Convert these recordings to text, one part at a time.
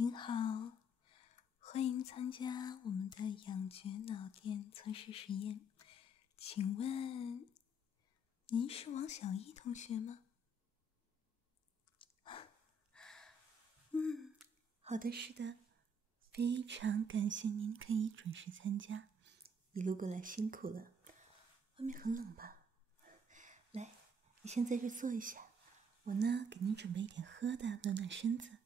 您好，欢迎参加我们的养觉脑电测试实验。请问，您是王小艺同学吗？好的，是的，非常感谢您可以准时参加，一路过来辛苦了。外面很冷吧？来，你先在这坐一下，我呢给您准备一点喝的，暖暖身子。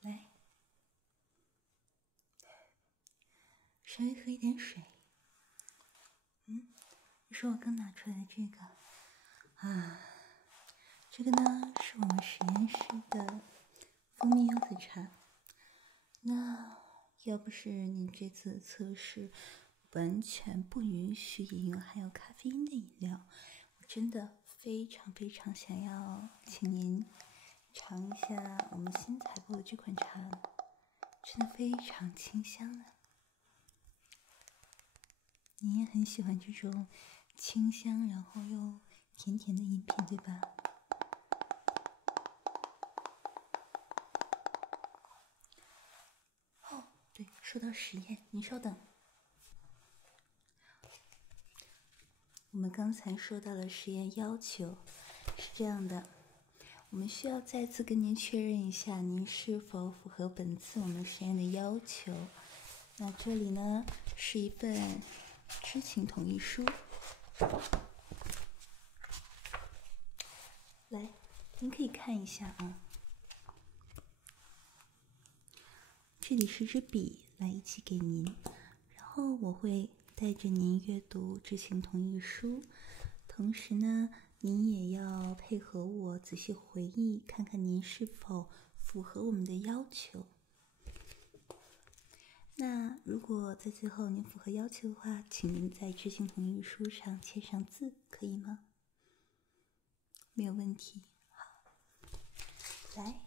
来，稍微喝一点水。这是我刚拿出来的这个啊，这个呢是我们实验室的蜂蜜柚子茶。那要不是您这次测试完全不允许饮用含有咖啡因的饮料，我真的非常想要请您尝一下我们新采购的这款茶，真的非常清香啊！你也很喜欢这种清香然后又甜甜的饮品，对吧？哦，对，说到实验，您稍等。我们刚才说到了实验要求，是这样的，我们需要再次跟您确认一下您是否符合本次我们实验的要求。那这里呢是一份知情同意书，来，您可以看一下啊。这里是支笔，来一起给您，然后我会带着您阅读知情同意书，同时呢，您也要配合我仔细回忆，看看您是否符合我们的要求。那如果在最后您符合要求的话，请您在知情同意书上签上字，可以吗？没有问题。好，来，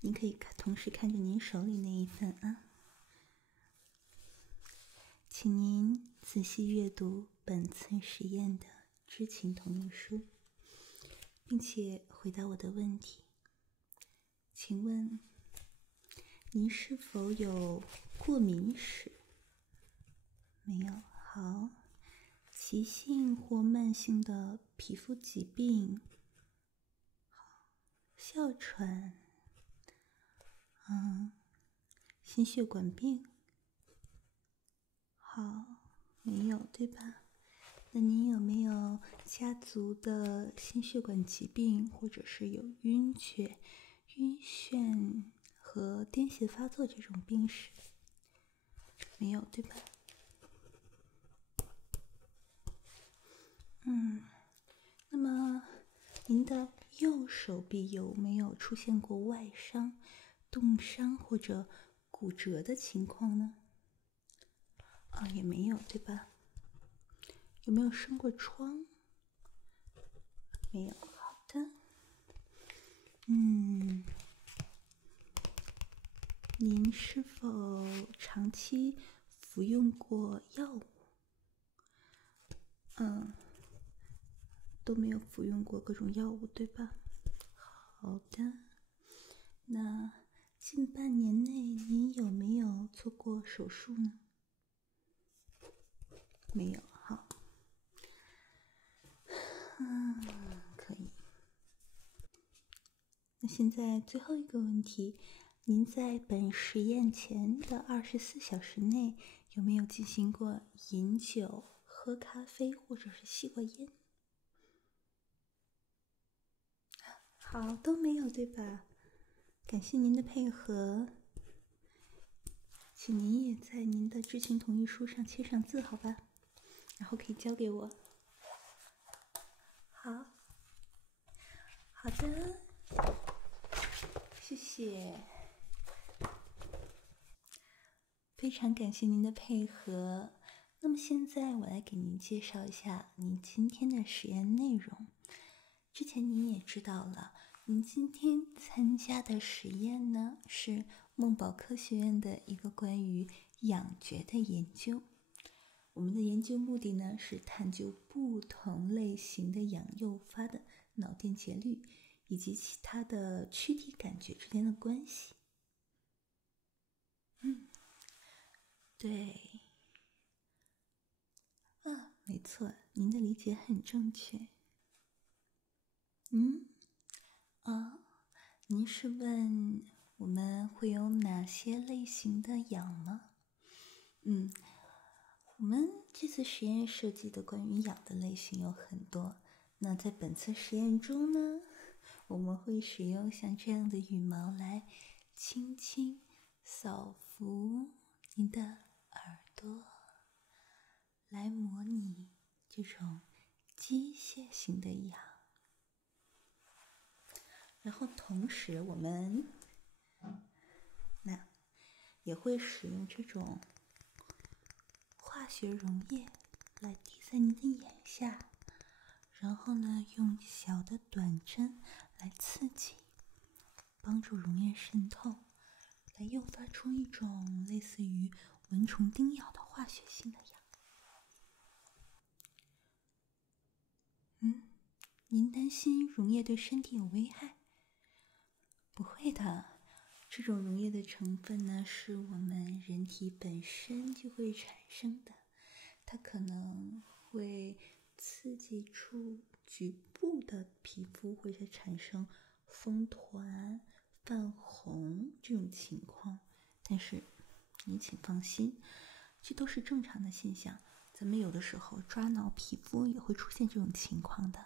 您可以同时看着您手里那一份啊，请您仔细阅读本次实验的知情同意书，并且回答我的问题。请问您是否有过敏史？没有。好。急性或慢性的皮肤疾病？好。哮喘？心血管病？好，没有，对吧？那您有没有家族的心血管疾病，或者是有晕厥、晕眩和癫痫发作这种病史？没有，对吧？那么您的右手臂有没有出现过外伤、冻伤或者骨折的情况呢？也没有，对吧？有没有生过疮？没有。好的。您是否长期服用过药物？都没有服用过各种药物，对吧？好的。那近半年内您有没有做过手术呢？没有。好。可以。那现在最后一个问题，您在本实验前的24小时内有没有进行过饮酒、喝咖啡或者是吸过烟？好，都没有，对吧？感谢您的配合，请您也在您的知情同意书上签上字，好吧？然后可以交给我。好，好的，谢谢，非常感谢您的配合。那么现在我来给您介绍一下您今天的实验内容。之前您也知道了，您今天参加的实验呢是梦宝科学院的一个关于仰觉的研究。我们的研究目的呢是探究不同类型的氧诱发的脑电节律以及其他的躯体感觉之间的关系。对。没错，您的理解很正确。您是问我们会有哪些类型的氧吗？我们这次实验设计的关于氧的类型有很多。那在本次实验中呢，我们会使用像这样的羽毛来轻轻扫拂您的耳朵，来模拟这种机械性的氧。然后同时我们也会使用这种化学溶液来滴在您的眼下，然后呢用小的短针来刺激，帮助溶液渗透，来诱发出一种类似于蚊虫叮咬的化学性的氧。您担心溶液对身体有危害？不会的，这种溶液的成分呢是我们人体本身就会产生的，它可能会刺激出局部的皮肤或者产生风团、泛红这种情况，但是你请放心，这都是正常的现象。咱们有的时候抓挠皮肤也会出现这种情况的。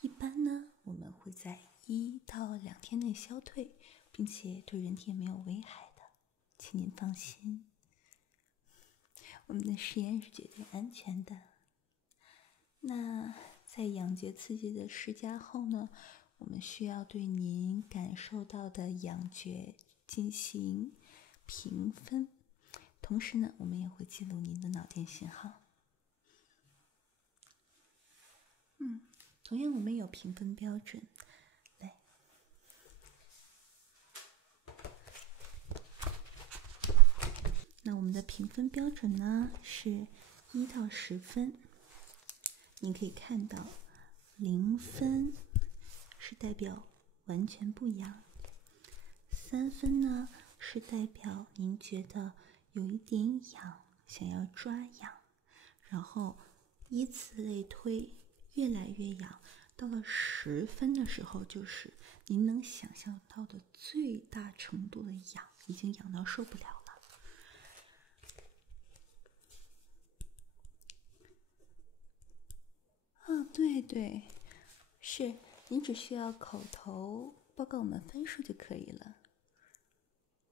一般呢，我们会在1到2天内消退，并且对人体也没有危害的，请您放心。我们的实验是绝对安全的。那在仰觉刺激的施加后呢，我们需要对您感受到的仰觉进行评分，同时呢，我们也会记录您的脑电信号。同样我们有评分标准。来，那我们的评分标准呢是1到10分。你可以看到0分是代表完全不痒，3分呢是代表您觉得有一点痒，想要抓痒，然后以此类推，越来越痒，到了10分的时候，就是您能想象到的最大程度的痒，已经痒到受不了了。对，是，您只需要口头报告我们分数就可以了。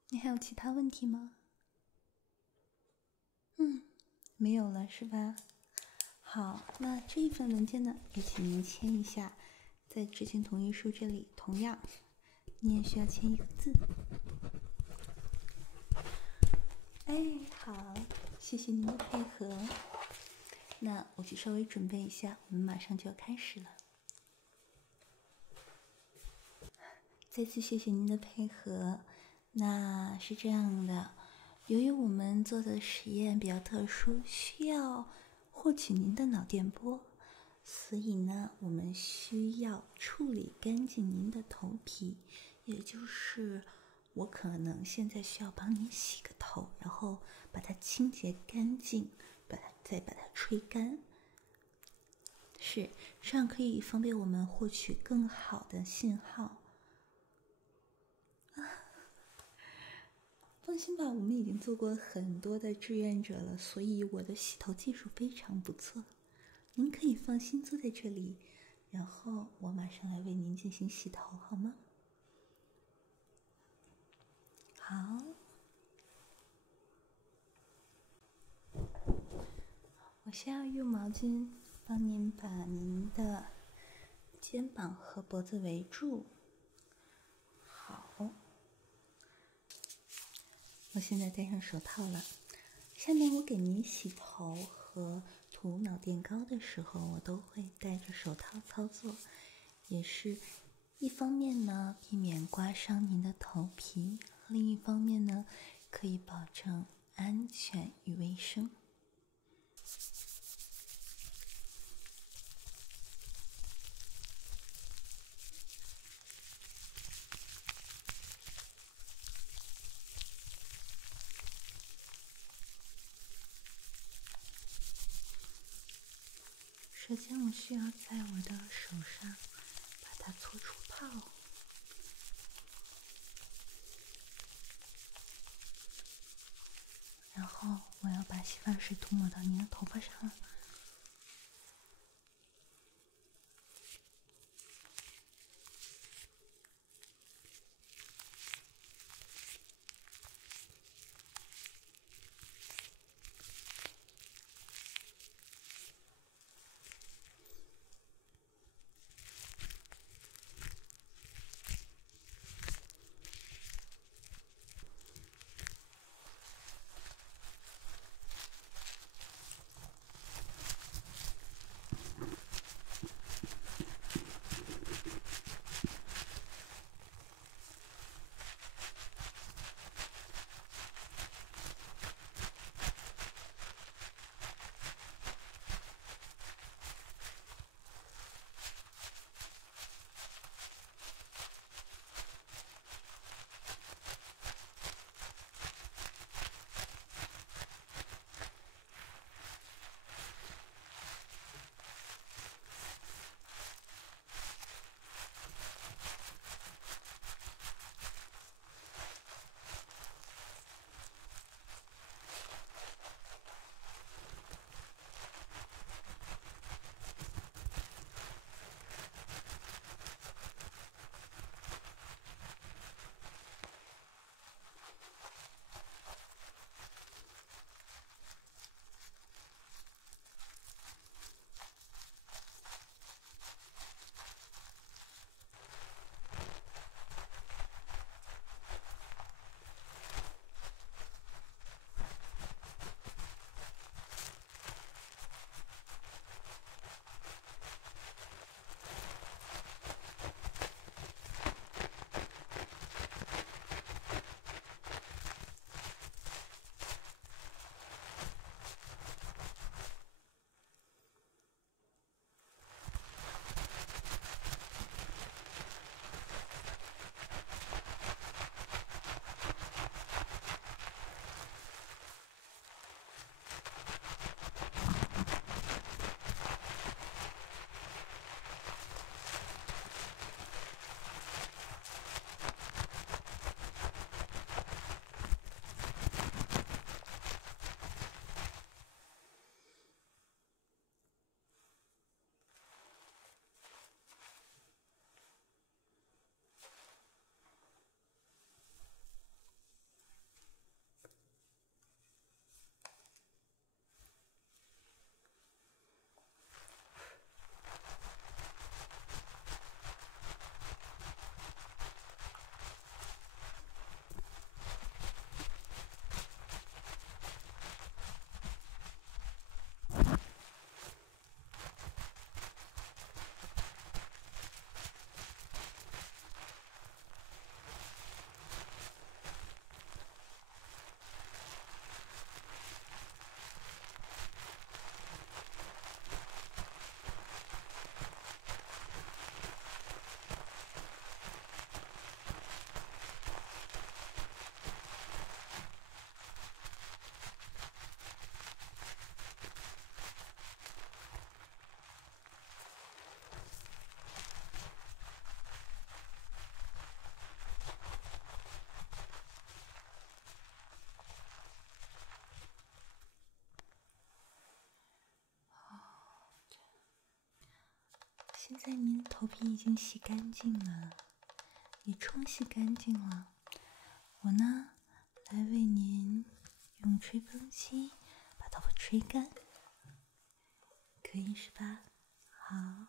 你还有其他问题吗？没有了是吧？好，那这一份文件呢，也请您签一下，在知情同意书这里，同样你也需要签1个字。好，谢谢您的配合。那我去稍微准备一下，我们马上就要开始了。再次谢谢您的配合。那是这样的，由于我们做的实验比较特殊，需要获取您的脑电波，所以呢，我们需要处理干净您的头皮，也就是我可能现在需要帮您洗个头，然后把它清洁干净，再把它吹干。是，这样可以方便我们获取更好的信号。放心吧，我们已经做过很多的志愿者了，所以我的洗头技术非常不错。您可以放心坐在这里，然后我马上来为您进行洗头，好吗？好。我先要用毛巾帮您把您的肩膀和脖子围住。好，我现在戴上手套了。下面我给您洗头和涂脑垫膏的时候，我都会戴着手套操作，也是一方面呢避免刮伤您的头皮，另一方面呢可以保证安全与卫生。首先我需要在我的手上把它搓出泡，然后我要把洗发水涂抹到您的头发上了。现在您的头皮已经洗干净了，也冲洗干净了。我呢，来为您用吹风机把头发吹干，可以是吧？好。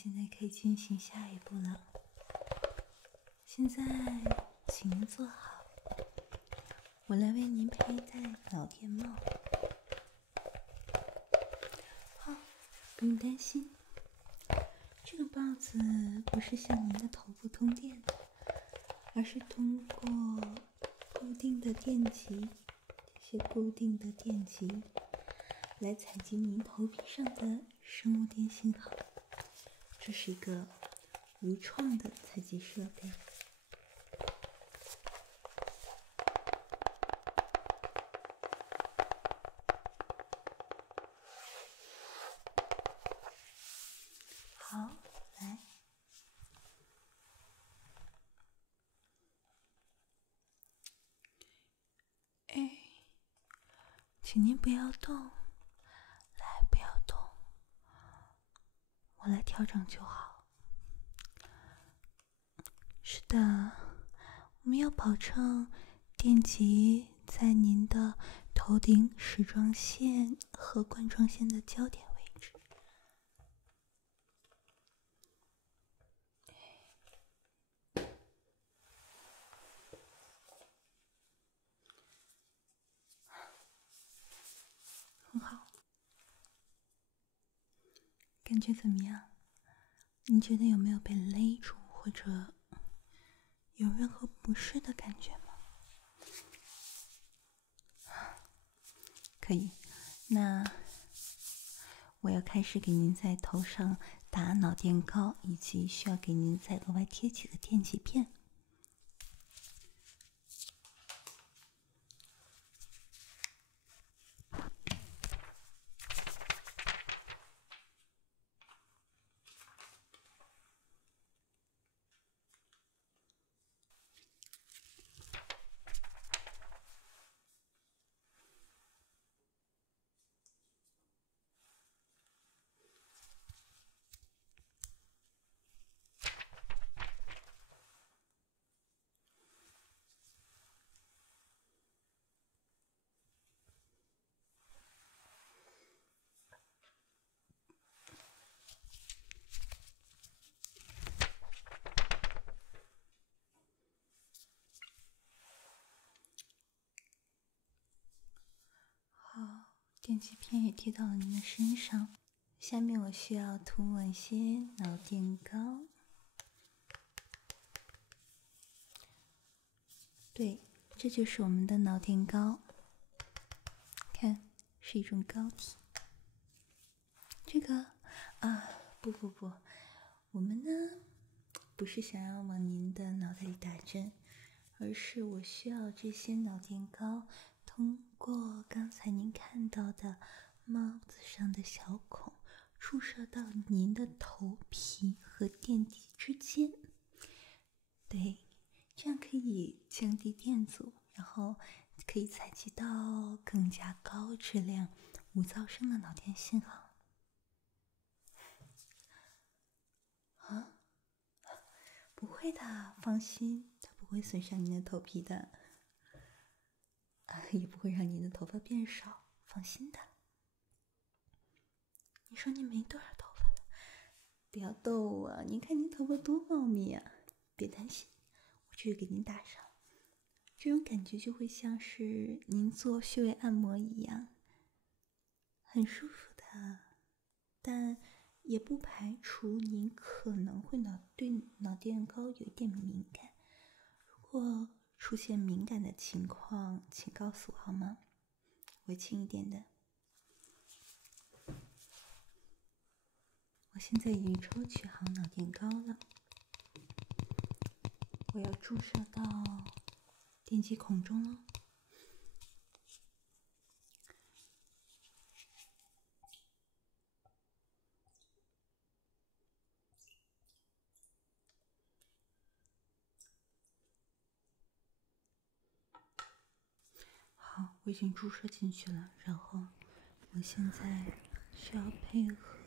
现在可以进行下一步了。现在，请您坐好，我来为您佩戴脑电帽。好，不用担心，这个帽子不是向您的头部通电的，而是通过固定的电极，这些固定的电极来采集您头皮上的生物电信号。这是一个无创的采集设备。好，来，哎，请您不要动，来，不要动，我来调整就好。是的，我们要保证电极在您的头顶矢状线和冠状线的交点位置。很好，感觉怎么样？你觉得有没有被勒住，或者有任何不适的感觉吗？可以，那我要开始给您在头上打脑电膏，以及需要给您再额外贴几个电极片。好，电极片也贴到了您的身上。下面我需要涂抹一些脑电膏。对，这就是我们的脑电膏。看，是一种膏体。这个不，我们呢不是想要往您的脑袋里打针，而是我需要这些脑电膏通过刚才您看到的帽子上的小孔注射到您的头皮和电极之间。对，这样可以降低电阻，然后可以采集到更加高质量、无噪声的脑电信号。啊，不会的，放心，它不会损伤您的头皮的，也不会让您的头发变少，放心的。你说你没多少头发了，不要逗我，你看您头发多茂密啊！别担心，我这个给您打上，这种感觉就会像是您做穴位按摩一样，很舒服的，但也不排除您可能会对脑电膏有一点敏感。如果出现敏感的情况，请告诉我好吗？我轻一点的。我现在已经抽取好脑电膏了，我要注射到电极孔中了。好，我已经注射进去了，然后我现在需要配合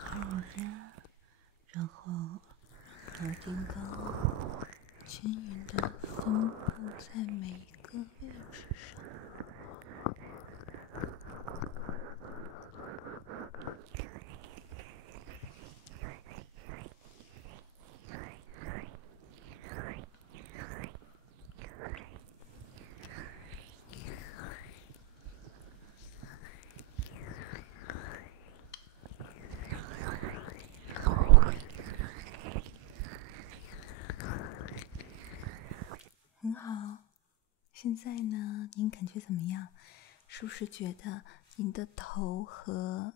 好的，然后脑电膏均匀的分布在每一个位置上。现在呢，您感觉怎么样？是不是觉得您的头和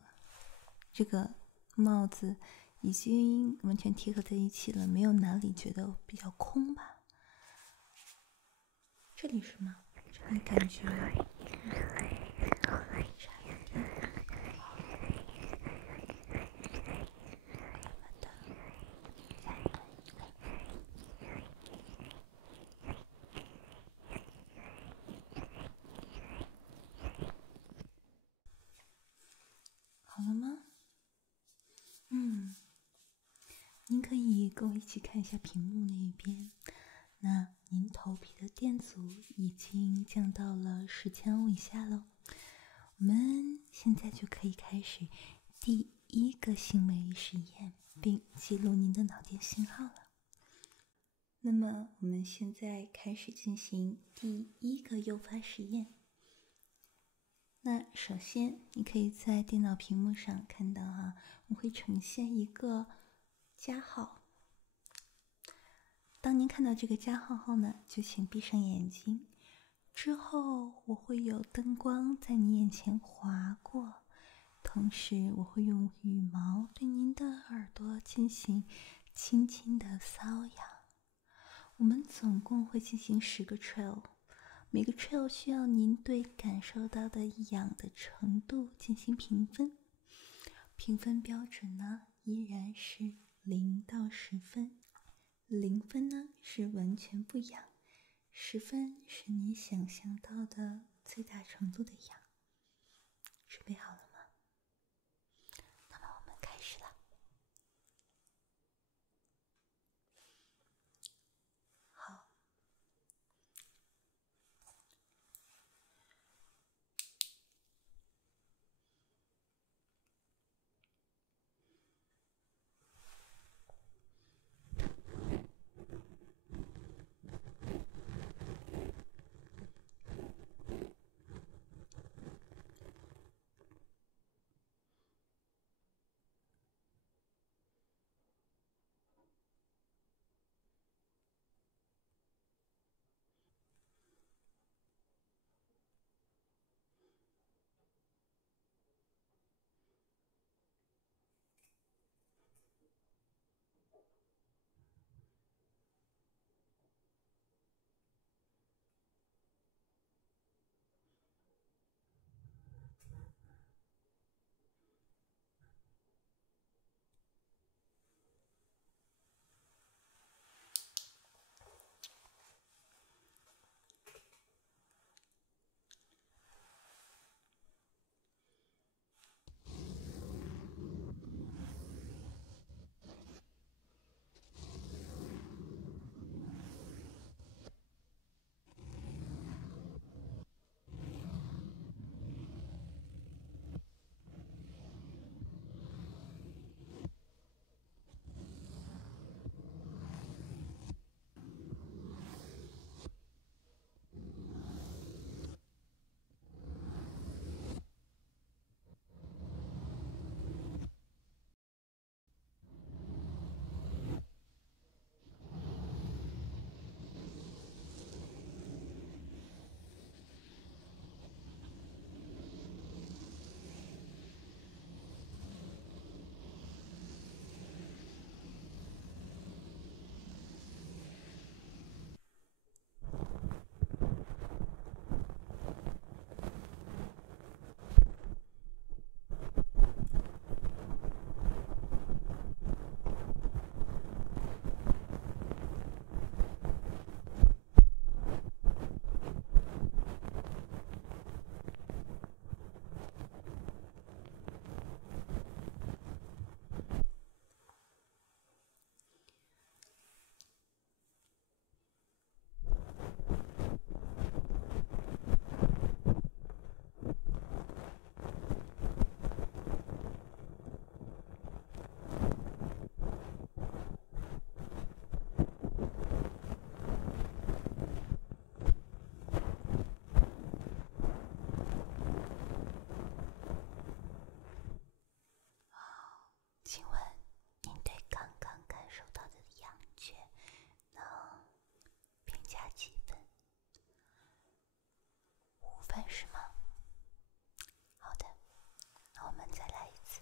这个帽子已经完全贴合在一起了，没有哪里觉得比较空吧？这里是吗？这里感觉好了吗？您可以跟我一起看一下屏幕那一边。那您头皮的电阻已经降到了10千欧以下了。我们现在就可以开始第一个行为实验，并记录您的脑电信号了。那么我们现在开始进行第一个诱发实验。那首先，你可以在电脑屏幕上看到我会呈现一个加号。当您看到这个加号后呢，就请闭上眼睛。之后我会有灯光在你眼前划过，同时我会用羽毛对您的耳朵进行轻轻的搔痒。我们总共会进行10个 trial， 每个 trial 需要您对感受到的痒的程度进行评分。评分标准呢，依然是0到10分。0分呢是完全不痒，10分是你想象到的最大程度的痒。准备好了吗？那么我们开始了。好，是吗？好的，那我们再来一次。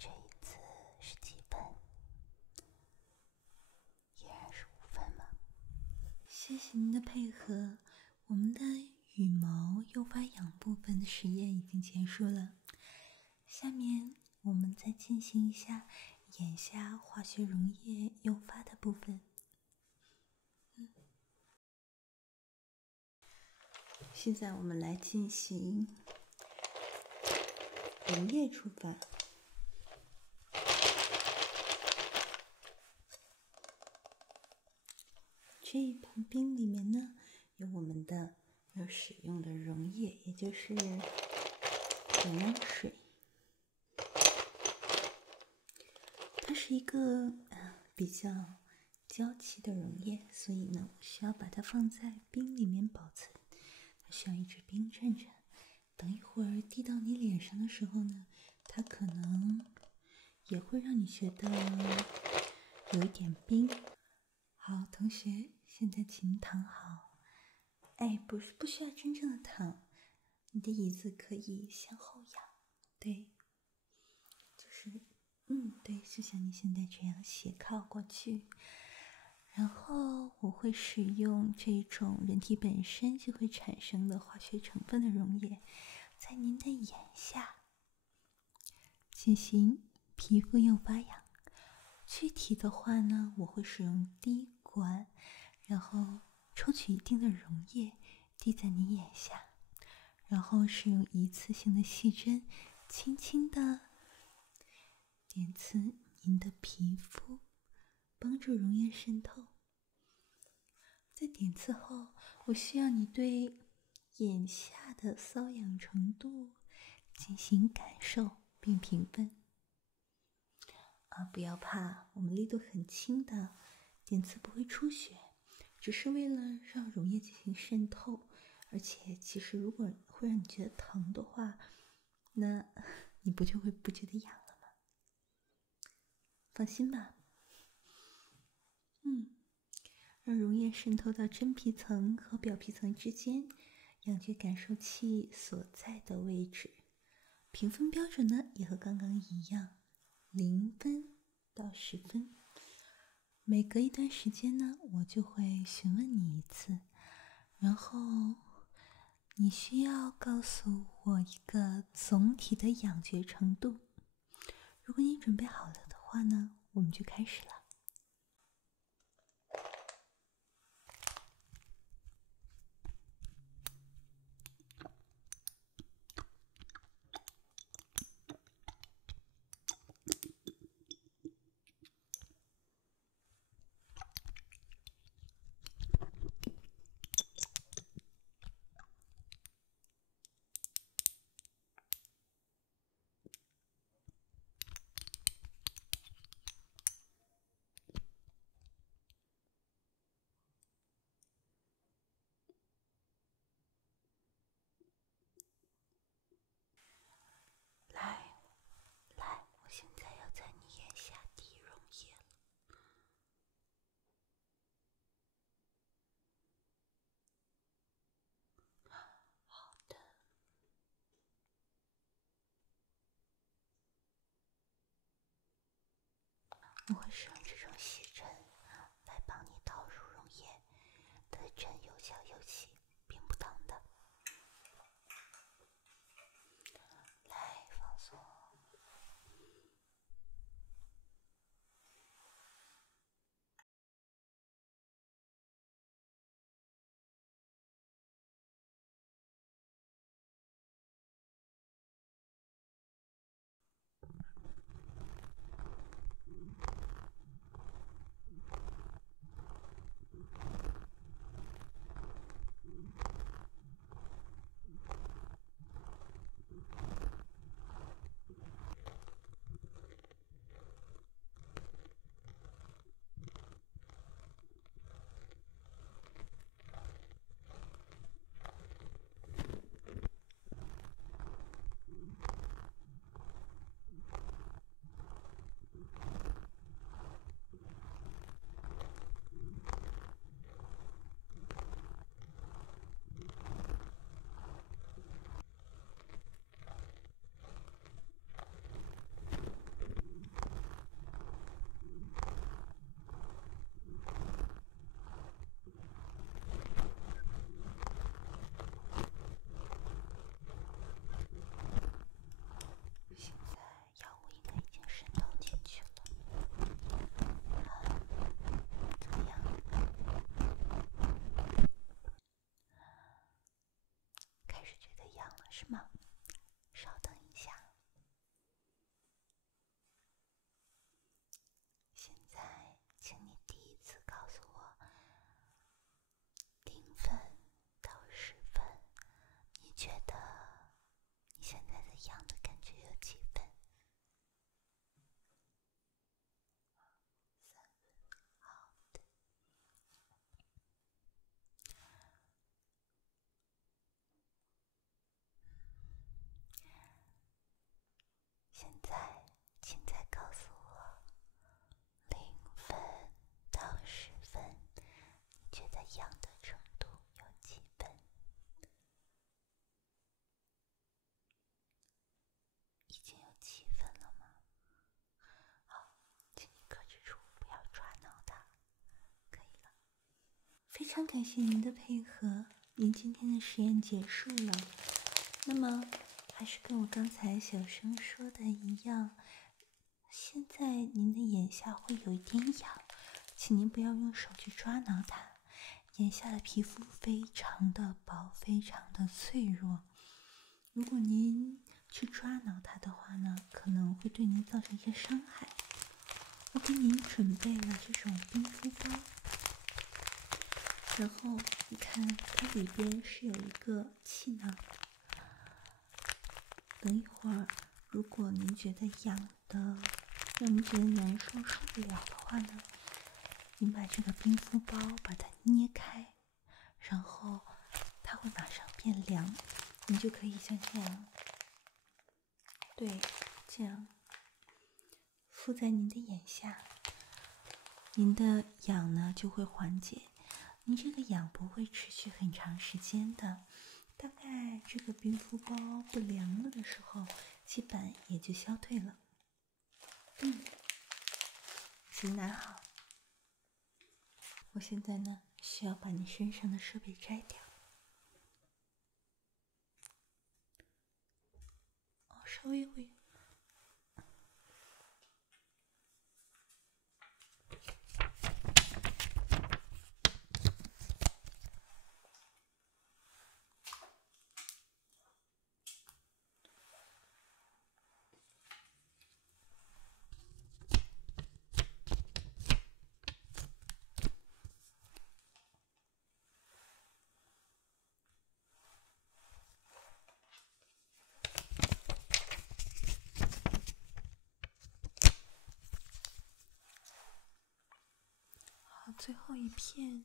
这一次是几分？依然是5分吗？谢谢您的配合。我们的羽毛诱发痒部分的实验已经结束了，下面我们再进行一下眼下化学溶液诱发的部分。现在我们来进行溶液触发。这一盆冰里面呢，有我们的要使用的溶液，也就是眼药水。它是一个比较娇气的溶液，所以呢，我需要把它放在冰里面保存。它需要一直冰镇着，等一会儿滴到你脸上的时候呢，它可能也会让你觉得有一点冰。好，同学，现在请躺好。哎，不需要真正的躺，你的椅子可以向后仰。对，就是对，就像你现在这样斜靠过去。然后我会使用这种人体本身就会产生的化学成分的溶液，在您的眼下进行皮肤诱发痒。具体的话呢，我会使用滴管，然后抽取一定的溶液滴在你眼下，然后使用一次性的细针轻轻地点刺您的皮肤，帮助溶液渗透。在点刺后，我需要你对眼下的瘙痒程度进行感受并评分。不要怕，我们力度很轻的，点刺不会出血，只是为了让溶液进行渗透。而且其实如果会让你觉得疼的话，那你不就会不觉得痒了吗？放心吧。让溶液渗透到真皮层和表皮层之间，痒觉感受器所在的位置。评分标准呢，也和刚刚一样，0分到10分。每隔一段时间呢，我就会询问你一次，然后你需要告诉我一个总体的痒觉程度。如果你准备好了的话呢，我们就开始了。我会使用这种细针来帮你导入溶液，它的针有小有细，并不疼的。来，放松。现在药物应该已经渗透进去了，怎么样？开始觉得痒了是吗？稍等一下。现在，请你第一次告诉我0分到10分，你觉得你现在的痒的感觉有几分？3分，好的。现在，请再告诉我0分到10分，你觉得痒的程度有几分？已经有7分了吗？好，请你克制住，不要抓挠它，可以了。非常感谢您的配合，您今天的实验结束了。那么，还是跟我刚才小声说的一样，现在您的眼下会有一点痒，请您不要用手去抓挠它。眼下的皮肤非常的薄，非常的脆弱，如果您去抓挠它的话呢，可能会对您造成一些伤害。我给您准备了这种冰敷包，然后你看它里边是有一个气囊。等一会儿，如果您觉得痒的让您觉得难受受不了的话呢，您把这个冰敷包把它捏开，然后它会马上变凉，你就可以像这样，对，这样敷在您的眼下，您的痒呢就会缓解。您这个痒不会持续很长时间的，大概这个冰敷包不凉了的时候，基本也就消退了。请拿好。我现在呢，需要把你身上的设备摘掉。稍微会。好，最后一片。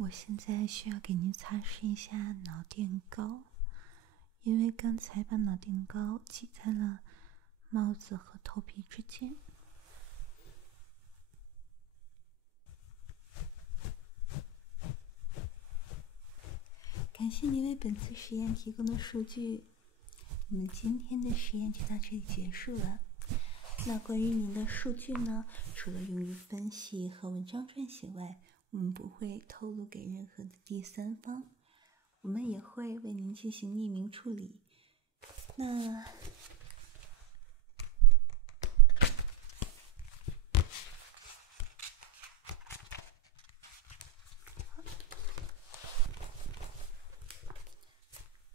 我现在需要给您擦拭一下脑垫膏，因为刚才把脑垫膏挤在了帽子和头皮之间。感谢您为本次实验提供的数据。我们今天的实验就到这里结束了。那关于您的数据呢，除了用于分析和文章撰写外，我们不会透露给任何的第三方，我们也会为您进行匿名处理。那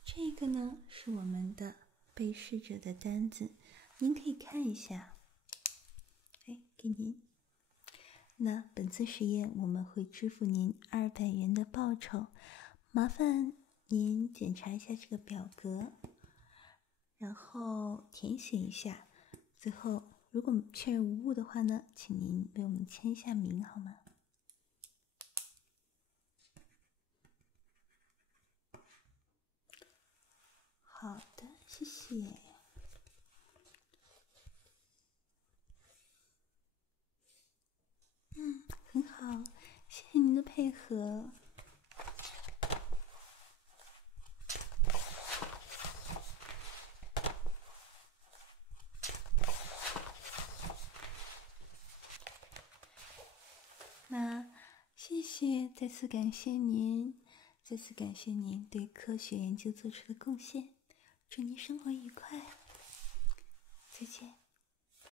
这个呢是我们的被试者的单子，您可以看一下。给您。那本次实验我们会支付您200元的报酬，麻烦您检查一下这个表格，然后填写一下。最后，如果确认无误的话呢，请您为我们签一下名，好吗？好的，谢谢。很好，谢谢您的配合。那谢谢，再次感谢您对科学研究做出的贡献。祝您生活愉快，再见。